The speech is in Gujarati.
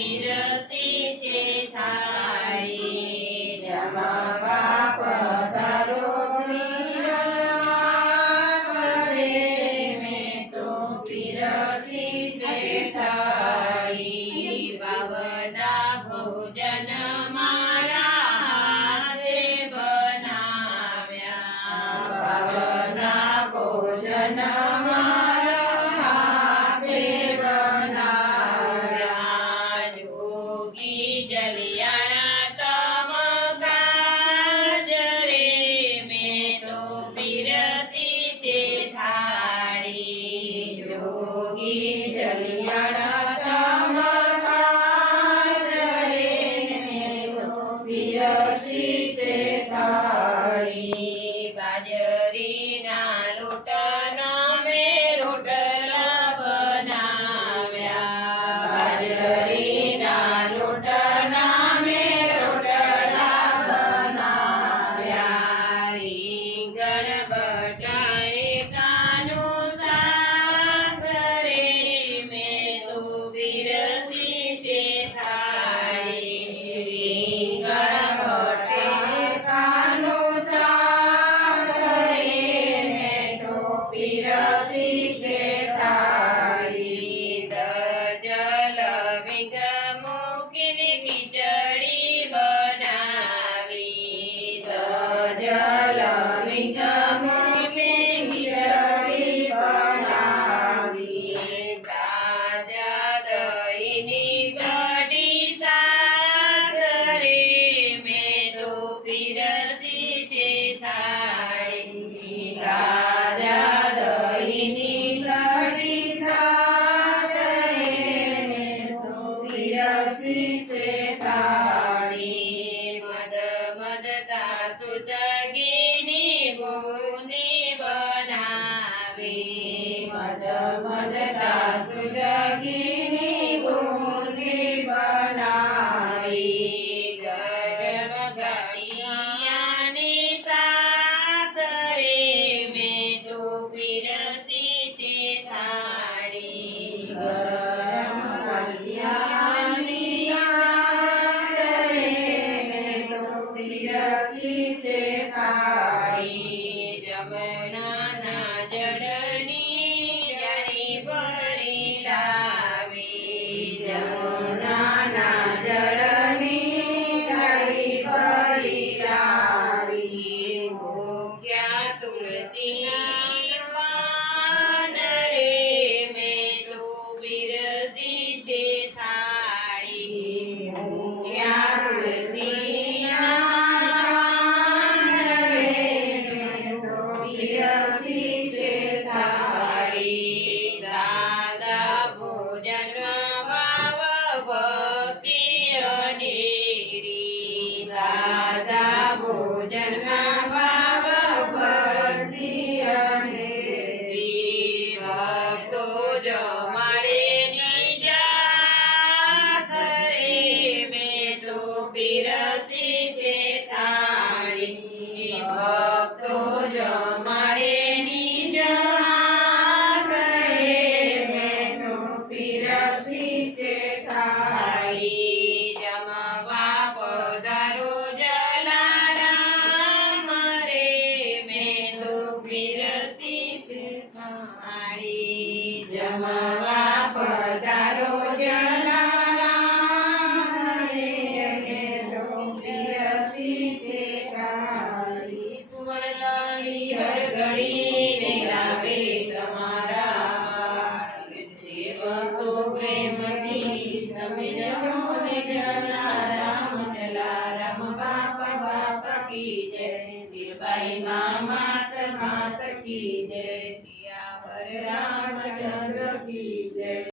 પીરસી છે થાળી જમવા પધારો ગિરનાર ઘરે મેં તો પીરસી છે થાળી ભાવના ભોજન મારા હાથે બનાવ્યા ભાવના ભોજન મારા હાથે બનાવ્યા જોગી જલિયાણા તમ ગાજરે મેં તો પીરસી છે થાળી જોગી જલિયાણા પીરસી છે થાળી બાજરીના લોટના મેં રોટલા બનાવ્યા બાજરીના લોટના મેં રોટલા બનાવ્યા રીંગણ બટાણે કાનું શાક રે મેં તો પીરસી છે થાળી રીંગણ બટેકાનું શાક રે મેં તો પીરસી છે થાળી જલ વિંગ મૂકીને ખીચડી બનાવી જલ વિંગ મૂકીને ખીચડી બનાવી તાજા દહીંની કઢી શાક રે મેં તો પીરસી છે થાળી તાજા દહીંની કઢી શાક રે મેં તો પીરસી છે થાળી મદ મદતા સુતગીની બુંદી બનાવી મદ મદતા સુલગીની બુંદી બનાવી ગરમ ગળિયાની સાથ રે મેં તો પીરસી છે થાળી ગરમ કલ્યાણની શાક રે મેં તો પીરસી છે થાળી જમણાના જળની જારી ભરી લાવી જમુનાના જળની જાળી ભરી લાવી મૂક્યા તુલસીના પાન રે મેં તો પીરસી છે થાળી મૂક્યા તુલસીના પાન રે મેં તો પીરસી છે થાળી દાદા ભોજન ભાવ ભક્તિ અનેરી દાદા ભોજનના ભાવ ભક્તિ અનેરી ભક્તો જમાડે નિજ હાથ રે મેં તો પીરસી છે થાળી ભક્તો જમાડે નિજ હાથ રે મેં તો પીરસી છે થાળી જમવા પધારો જલારામ રે મેં તો પીરસી છે થાળી જમવા પધારો જલારામ રે મેં તો પીરસી છે થાળી સુવર્ણની હરઘડી ને લાવે તમારા સેવકો પ્રેમથી તમે જજો ને જલારામ જલારામ બાપ બાપ કી જય વીરબાઈ માત માત કી